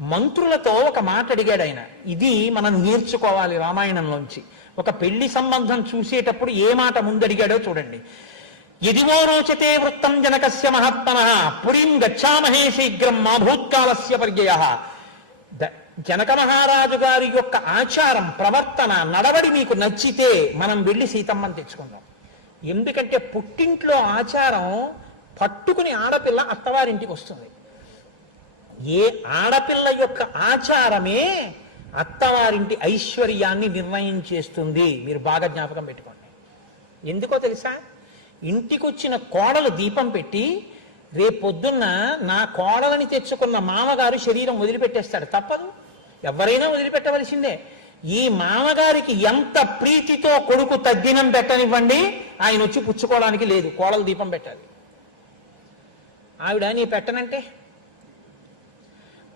మంత్రులతో ఒక మాట అడిగాడు ఆయన. ఇది మనం నేర్చుకోవాలి రామాయణంలోంచి. ఒక పెళ్లి సంబంధం చూసేటప్పుడు ఏ మాట ముందు అడిగాడో చూడండి. యదివో రోచతే వృత్తం జనకస్య మహాత్మనః పురీం గచ్చామహే శీఘ్రం మా భూత్కాలస్య పర్యయః. జనక మహారాజు గారి యొక్క ఆచారం, ప్రవర్తన, నడవడి మీకు నచ్చితే మనం వెళ్ళి సీతమ్మని తెచ్చుకుందాం. ఎందుకంటే పుట్టింట్లో ఆచారం పట్టుకుని ఆడపిల్ల అత్తవారింటికి వస్తుంది. ఏ ఆడపిల్ల యొక్క ఆచారమే అత్తవారింటి ఐశ్వర్యాన్ని నిర్ణయం చేస్తుంది. మీరు బాగా జ్ఞాపకం పెట్టుకోండి. ఎందుకో తెలుసా? ఇంటికొచ్చిన కోడలు దీపం పెట్టి రేపొద్దున్న నా కోడలని తెచ్చుకున్న మామగారు శరీరం వదిలిపెట్టేస్తాడు. తప్పదు, ఎవరైనా వదిలిపెట్టవలసిందే. ఈ మామగారికి ఎంత ప్రీతితో కొడుకు తద్దినం పెట్టనివ్వండి, ఆయన వచ్చి పుచ్చుకోవడానికి లేదు. కోడలు దీపం పెట్టాలి. ఆవిడ నీ పెట్టనంటే